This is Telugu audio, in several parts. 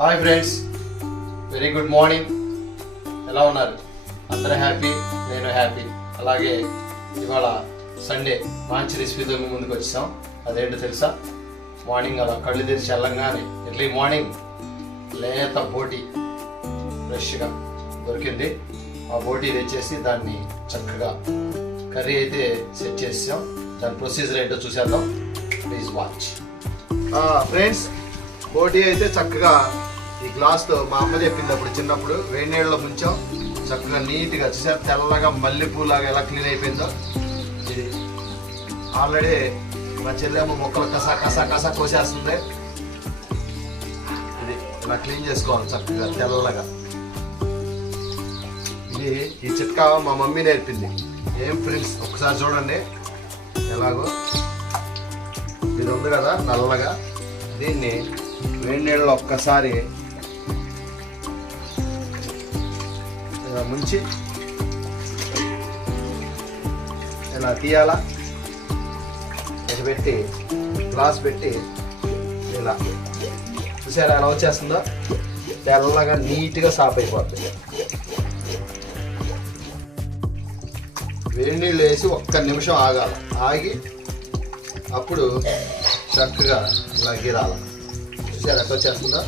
Hi friends, very good morning. ఎలా ఉన్నారు? అందరూ హ్యాపీ, నేను హ్యాపీ. అలాగే ఇవాళ సండే మంచి రెసిపీతో మీ ముందుకు వచ్చాం. అదేంటో తెలుసా? మార్నింగ్ అలా కళ్ళు తెరిచి వెళ్ళంగానే ఎర్లీ మార్నింగ్ లేత బోటి ఫ్రెష్గా దొరికింది. ఆ బోటి తెచ్చేసి దాన్ని చక్కగా కర్రీ అయితే సెట్ చేసాం. దాని ప్రొసీజర్ ఏంటో చూసేద్దాం. Please watch. ఫ్రెండ్స్, బోటి అయితే చక్కగా ఈ గ్లాస్తో మా అమ్మ చెప్పింది అప్పుడు చిన్నప్పుడు వేడి నీళ్ళలో ముంచాం. చక్కగా నీట్గా చూసారు, తెల్లగా మల్లెపూలాగా ఎలా క్లీన్ అయిపోయిందో. ఇది ఆల్రెడీ మా చెల్లెమ్మ మొక్కలు కసా కసా కసా కోసేస్తుంది. ఇది ఇలా క్లీన్ చేసుకోవాలి చక్కగా తెల్లగా. ఇది ఈ చిట్కా మా మమ్మీ నేర్పింది. ఏం ఫ్రెండ్స్, ఒకసారి చూడండి ఎలాగో. ఇది ఉంది కదా నల్లగా, దీన్ని వేడి నీళ్ళలో ఒక్కసారి ఇలా ముంచి ఇలా తీయాలా. ఇది పెట్టి గ్లాస్ పెట్టి ఇలా చూసారా ఎలా వచ్చేస్తుందో, తెల్లగా నీట్గా సాఫ్ అయిపోతుంది. వేడి నీళ్ళు వేసి ఒక్క నిమిషం ఆగాలి. ఆగి అప్పుడు చక్కగా ఇలా గిరాల. చూసారా ఎట్లా వచ్చేస్తుందో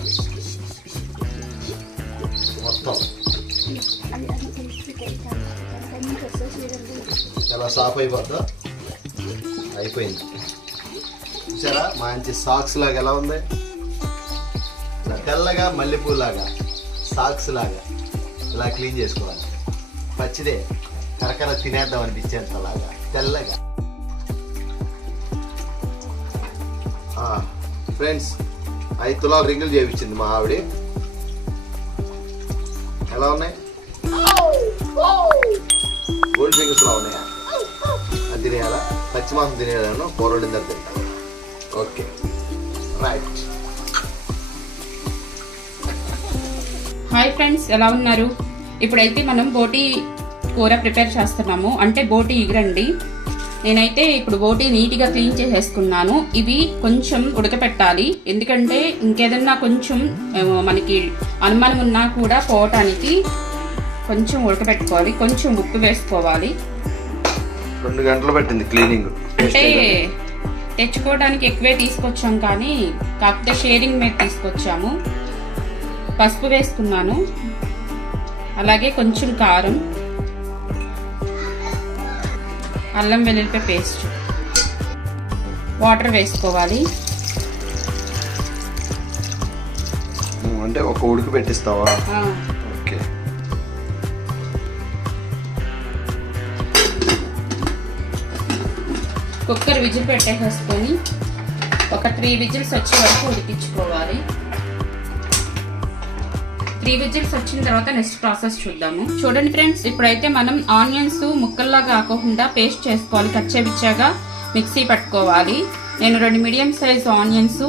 మొత్తం ఎలా సాఫ్ అయిపోతుందో. అయిపోయింది. చూసారా మంచి సాక్స్ లాగా ఎలా ఉంది, ఇలా తెల్లగా మల్లెపూలాగా సాక్స్ లాగా ఇలా క్లీన్ చేసుకోవాలి. పచ్చిదే కరకర తినేద్దాం అనిపించేంతలాగా తెల్లగా. ఫ్రెండ్స్, 5 తులాల రింగులు చేయించింది మా ఆవిడ. ఎలా ఉన్నాయి? గోల్డ్ ఫింగర్స్ లా ఉన్నాయా? అది తినేయాలా? పచ్చి మాంసం తినేయాలను కూరలు తింటాను. Okay, right. హాయ్ ఫ్రెండ్స్, ఎలా ఉన్నారు? ఇప్పుడైతే మనం బోటి కూర ప్రిపేర్ చేస్తున్నాము. అంటే బోటి ఇగురండి. నేనైతే ఇప్పుడు బోటి నీట్గా క్లీన్ చేసేసుకున్నాను. ఇవి కొంచెం ఉడకపెట్టాలి, ఎందుకంటే ఇంకేదన్నా కొంచెం మనకి అనుమానం ఉన్నా కూడా పోవటానికి కొంచెం ఉడకపెట్టుకోవాలి. కొంచెం ఉప్పు వేసుకోవాలి. 2 గంటలు పట్టింది క్లీనింగ్. అంటే తెచ్చుకోవడానికి ఎక్కువే తీసుకొచ్చాం, కానీ కాకపోతే షేరింగ్ మీద తీసుకొచ్చాము. పసుపు వేసుకున్నాను, అలాగే కొంచెం కారం, అల్లం వెల్లుల్లిపాయ పేస్ట్, వాటర్ వేసుకోవాలి. అంటే ఒక ఉడికి పెట్టిస్తావా? ఓకే. కుక్కర్ విజిల్ పెట్టేసుకొని ఒక 3 విజిల్స్ వచ్చే వరకు ఉడికించుకోవాలి. 3 విజిల్స్ వచ్చిన తర్వాత నెక్స్ట్ ప్రాసెస్ చూద్దాము. చూడండి ఫ్రెండ్స్, ఇప్పుడైతే మనం ఆనియన్స్ ముక్కల్లా కాకుండా పేస్ట్ చేసుకోవాలి. కచ్చాపిచ్చాగా మిక్సీ పట్టుకోవాలి. నేను 2 మీడియం సైజ్ ఆనియన్స్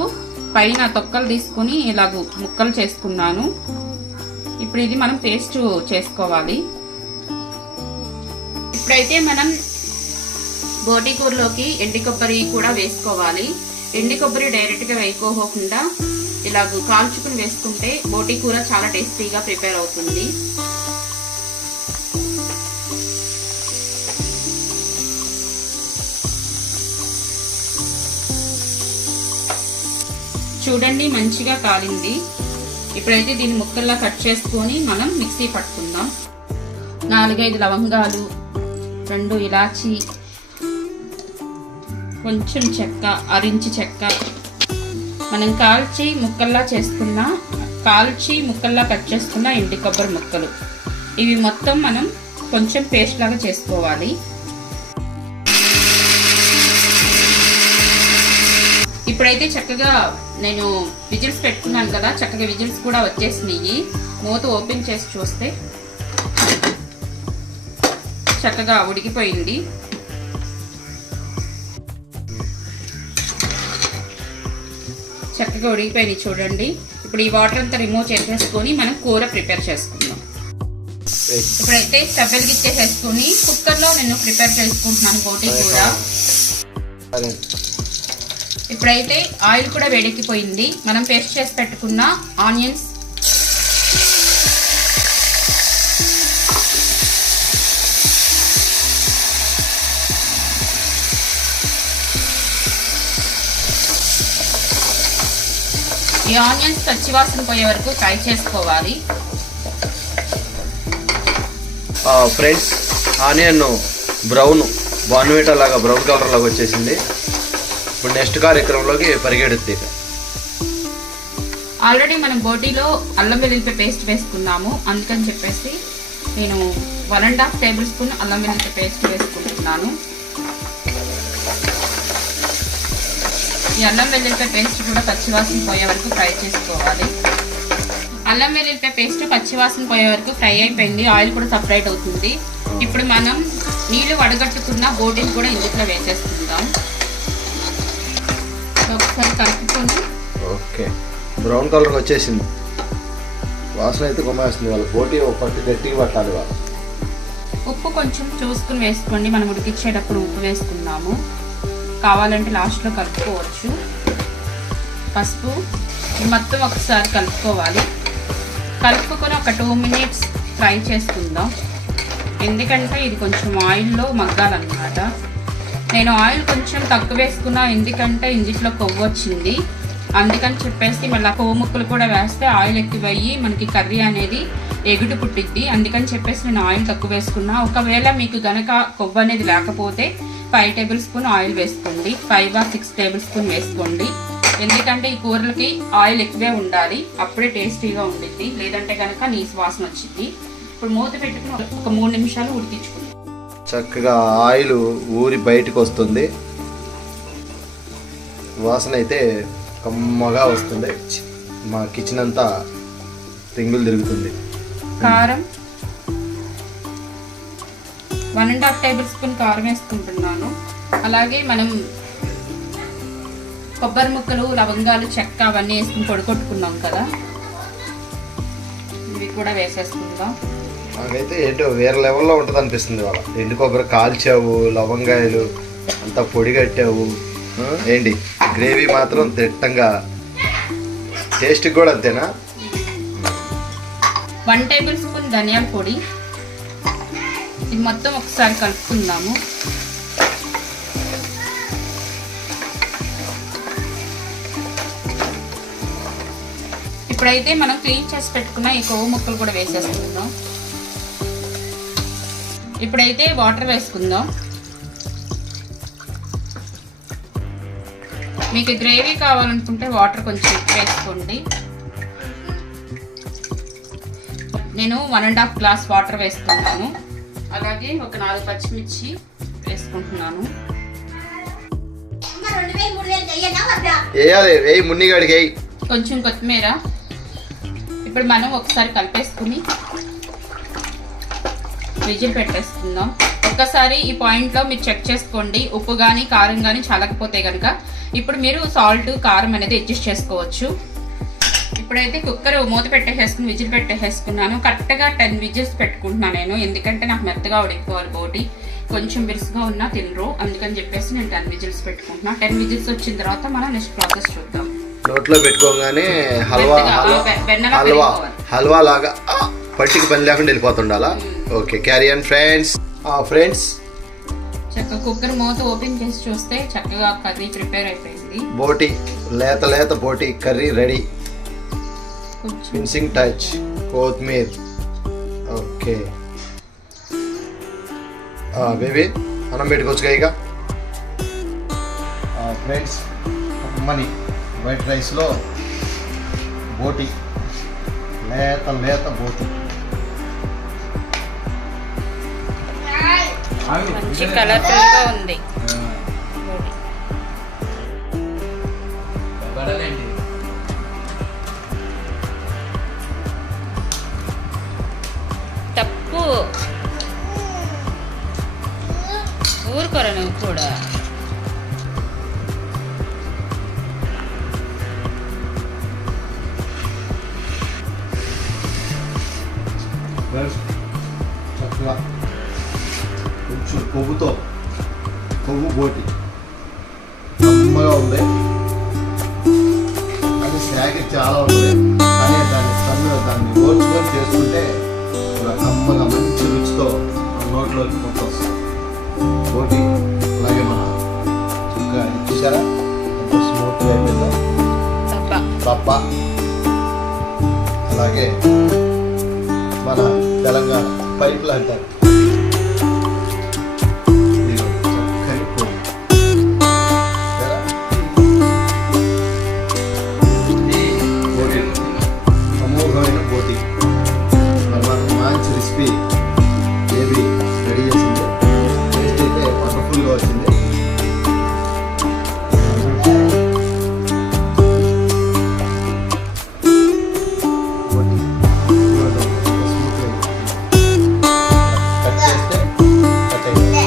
పైన తొక్కలు తీసుకుని ఇలాగ ముక్కలు చేసుకున్నాను. ఇప్పుడు ఇది మనం పేస్ట్ చేసుకోవాలి. ఇప్పుడైతే మనం బోటి కూరలోకి ఎండి కొబ్బరి కూడా వేసుకోవాలి. ఎండి కొబ్బరి డైరెక్ట్గా వేసుకోకుండా ఇలాగ కాల్చుకుని వేసుకుంటే బోటి కూర చాలా టేస్టీగా ప్రిపేర్ అవుతుంది. చూడండి మంచిగా కాలింది. ఇప్పుడైతే దీన్ని ముక్కల్లా కట్ చేసుకొని మనం మిక్సీ పట్టుకుందాం. 4-5 లవంగాలు, 2 ఇలాచి, కొంచెం చెక్క, అరించి చెక్క, మనం కాల్చి ముక్కల్లా కట్ చేసుకున్న ఎండి కొబ్బరి ముక్కలు, ఇవి మొత్తం మనం కొంచెం పేస్ట్ లాగా చేసుకోవాలి. ఇప్పుడైతే చక్కగా నేను విజిల్స్ పెట్టుకున్నాను కదా, చక్కగా విజిల్స్ కూడా వచ్చేసినాయి. మూత ఓపెన్ చేసి చూస్తే చక్కగా ఉడికిపోయింది. చక్కగా ఉడికిపోయినాయి చూడండి. ఇప్పుడు ఈ వాటర్ అంతా రిమూవ్ చేసేసుకొని మనం కూర ప్రిపేర్ చేసుకుందాం. ఇప్పుడైతే స్టవ్ ఇప్పుడైతే ఆయిల్ కూడా వేడెక్కిపోయింది. మనం పేస్ట్ చేసి పెట్టుకున్న ఆనియన్స్, ఈ ఆనియన్స్ పచ్చివాసన పోయే వరకు ఫ్రై చేసుకోవాలి. ఫ్రెండ్స్, ఆనియన్ బ్రౌన్ బాన్విటా లాగా బ్రౌన్ కలర్ లాగా వచ్చేసింది. ఇప్పుడు నెక్స్ట్ కార్యక్రమంలోకి పరిగెడుద్ది. ఆల్రెడీ మనం బోటీలో అల్లం వెల్లుల్లిపాయ పేస్ట్ వేసుకున్నాము. అందుకని చెప్పేసి నేను 1.5 టేబుల్ స్పూన్ అల్లం వెల్లుల్లిపాయ పేస్ట్ వేసుకుంటున్నాను. ఈ అల్లం వెల్లుల్లిపాయ పేస్ట్ కూడా పచ్చివాసన పోయే వరకు ఫ్రై చేసుకోవాలి. అల్లం వెల్లుల్లిపాయ పేస్ట్ పచ్చివాసన పోయే వరకు ఫ్రై అయిపోయింది. ఆయిల్ కూడా సపరేట్ అవుతుంది. ఇప్పుడు మనం నీళ్లు వడగట్టుకున్న బోటీని కూడా ఇందులో వేసేసుకుందాం. ఒకసారి కలుపుకొని ఓకే, బ్రౌన్ కలర్ వచ్చేసింది. వాసన అయితే కొమ్మేస్తుంది. వాళ్ళ బోటీ ఒక పట్టు గట్టిగా పట్టాలి. వాళ్ళు ఉప్పు కొంచెం చూసుకుని వేసుకోండి. మనం ఉడికించేటప్పుడు ఉప్పు వేసుకున్నాము. కావాలంటే లాస్ట్లో కలుపుకోవచ్చు. పసుపు మొత్తం ఒకసారి కలుపుకోవాలి. కలుపుకొని ఒక 2 మినిట్స్ ఫ్రై చేసుకుందాం. ఎందుకంటే ఇది కొంచెం ఆయిల్లో మగ్గాలన్నమాట. నేను ఆయిల్ కొంచెం తక్కువ వేసుకున్నా, ఎందుకంటే ఇందులో కొవ్వు వచ్చింది. అందుకని చెప్పేసి మళ్ళీ కొవ్వు ముక్కలు కూడా వేస్తే ఆయిల్ ఎక్కువయ్యి మనకి కర్రీ అనేది ఎగుడు పుట్టిద్ది. అందుకని చెప్పేసి నేను ఆయిల్ తక్కువ వేసుకున్నా. ఒకవేళ మీకు గనక కొవ్వు అనేది లేకపోతే 5 టేబుల్ స్పూన్ ఆయిల్ వేసుకోండి. 5 or 6 టేబుల్ స్పూన్ వేసుకోండి. ఎందుకంటే ఈ కూరలకి ఆయిల్ ఎక్కువే ఉండాలి, అప్పుడే టేస్టీగా ఉండిద్ది. లేదంటే కనుక నీసు వాసన వచ్చింది. ఇప్పుడు మూత పెట్టుకుని ఒక 3 నిమిషాలు ఉడికించుకుందాం. చక్కగా ఆయిల్ ఊరి బయటకు వస్తుంది. వాసన అయితే కమ్మగా వస్తుంది. మా కిచెన్ అంతా రింగులు తిరుగుతుంది. కారం 1.5 టేబుల్ స్పూన్ కారం వేసుకుంటున్నాను. అలాగే మనం కొబ్బరి ముక్కలు, లవంగాలు, చెక్క అవన్నీ వేసుకుని పొడికొట్టుకున్నాం కదా, ఇవి కూడా వేసేసుకుందాం. నాకైతే ఏంటో వేరే లెవెల్లో ఉంటుంది అనిపిస్తుంది. వాళ్ళ ఎండు కొబ్బరి కాల్చావు, లవంగాయలు అంతా పొడి కట్టావు. ఏంటి గ్రేవీ మాత్రం తిట్టంగా, టేస్ట్ కూడా అంతేనా? 1 టేబుల్ స్పూన్ ధనియాల పొడి. ఇది మొత్తం ఒకసారి కలుపుకుందాము. ఇప్పుడైతే మనం క్లీన్ చేసి పెట్టుకున్న ఈ కొవ్వు ముక్కలు కూడా వేసేసుకుందాం. ఇప్పుడైతే వాటర్ వేసుకుందాం. మీకు గ్రేవీ కావాలనుకుంటే వాటర్ కొంచెం ఎక్కువ వేసుకోండి. నేను 1.5 గ్లాస్ వాటర్ వేసుకుంటాను. అలాగే ఒక 4 పచ్చిమిర్చి వేసుకుంటున్నాను. కొంచెం కొత్తిమీర. ఇప్పుడు మనం ఒకసారి కలిపేసుకుని విజిల్ పెట్టేసుకుందాం. ఒక్కసారి ఈ పాయింట్లో మీరు చెక్ చేసుకోండి, ఉప్పు కానీ కారం కానీ చాలకపోతే కనుక ఇప్పుడు మీరు సాల్ట్, కారం అనేది అడ్జస్ట్ చేసుకోవచ్చు. ఇప్పుడైతే కుక్కర్ మూత పెట్టేసుకుని విజిల్ పెట్టేసుకున్నాను. కరెక్ట్గా 10 విజిల్స్ పెట్టుకుంటున్నాను నేను, ఎందుకంటే నాకు మెత్తగా ఉడికిపోవాలి బోటి. కొంచెం బిరుసుగా ఉన్నా తినరు, అందుకని చెప్పేసి నేను 10 విజిల్స్ పెట్టుకుంటున్నాను. 10 విజిల్స్ వచ్చిన తర్వాత మనం నెక్స్ట్ ప్రాసెస్ చూద్దాం. నోట్లో పెట్టుకోగానే హల్వా లాగా పట్టికి పని లేకుండా వెళ్ళిపోతుండాలా? Okay, carry on friends. Friends, చక్కగా కుక్కర్ మూత ఓపెన్ చేసి చూస్తే చక్కగా కర్రీ ప్రిపేర్ అయిపోయింది. బోటి లేత లేత బోటి కర్రీ రెడీ. ఫినిషింగ్ టచ్ కొత్తిమీర. ఓకే బేబీ, అన్నం పెట్టుకోవచ్చుగా ఇక. ఫ్రెండ్స్, అమ్మని వైట్ రైస్లో బోటి, లేత లేత బోటి. మంచి కలర్ఫుల్గా ఉంది. తప్పు ఊరుకోరా నువ్వు కూడా. చక్కగా కొంచెం కొవ్వు బోటి కమ్మగా ఉంది. చాలా ఉంటుంది, కానీ దాన్ని ఓర్చుకొని చేసుకుంటే ఒక కమ్మగా మంచి రుచితో నోట్లోకి మొత్తం వస్తుంది బోటి. అలాగే మన ఇంకా చూసారా ఎంతో స్మూత్గా అయిపోయిందో పప్ప. అలాగే మన తెలంగాణ పైపులు అంటారు, చక్కని కోడి. అమోఘమైన బోటి మనకు మంచి రెసిపీ ఏవి రెడీ చేసింది. టేస్ట్ అయితే వండర్ఫుల్గా వచ్చింది. కట్ చేస్తే కట్ అయింది.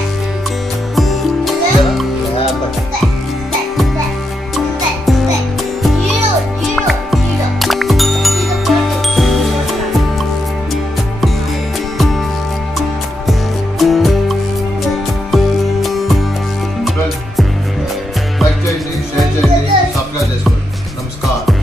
లైక్ చేయండి, షేర్ చేయండి, సబ్స్క్రైబ్ చేసుకోండి. నమస్కారం.